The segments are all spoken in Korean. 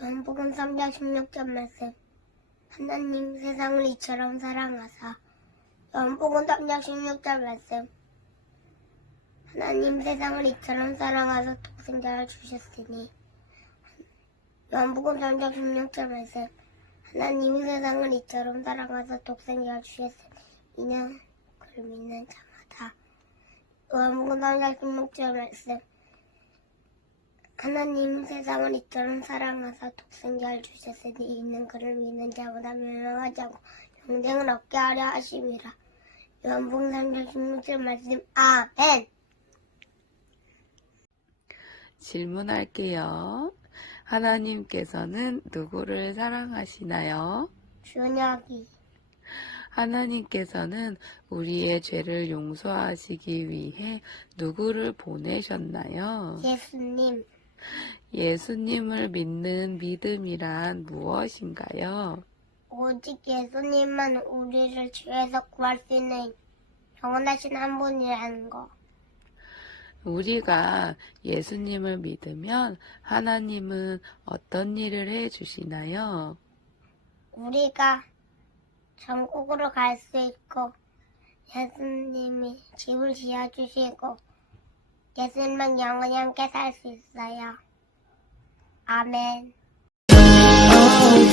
요한복음 3장 16절 말씀 하나님 세상을 이처럼 사랑하사 요한복음 3장 16절 말씀 하나님 세상을 이처럼 사랑하사 독생자를 주셨으니 요한복음 3장 16절 말씀 하나님 세상을 이처럼 사랑하사 독생자를 주셨으니 이는 그를 믿는 자마다 요한복음 3장 16절 말씀 하나님 세상을 이처럼 사랑하사 독생자를 주셨으니 이는 그를 믿는 자보다 멸망하지 않고 영생을 얻게 하려 하심이라. 요한복음 3장 16절 말씀 아멘. 질문할게요. 하나님께서는 누구를 사랑하시나요? 준혁이 하나님께서는 우리의 죄를 용서하시기 위해 누구를 보내셨나요? 예수님 예수님을 믿는 믿음이란 무엇인가요? 오직 예수님만 우리를 죄에서 구할 수 있는 영원하신 한 분이라는 거. 우리가 예수님을 믿으면 하나님은 어떤 일을 해 주시나요? 우리가 전국으로 갈 수 있고 예수님이 집을 지어주시고 예수님만 영원히 함께 살 수 있어요. 아멘. Oh,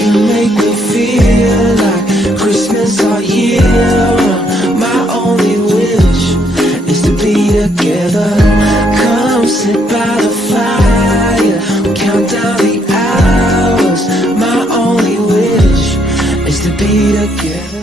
together. By the fire, we'll count down the hours. My only wish is to be together.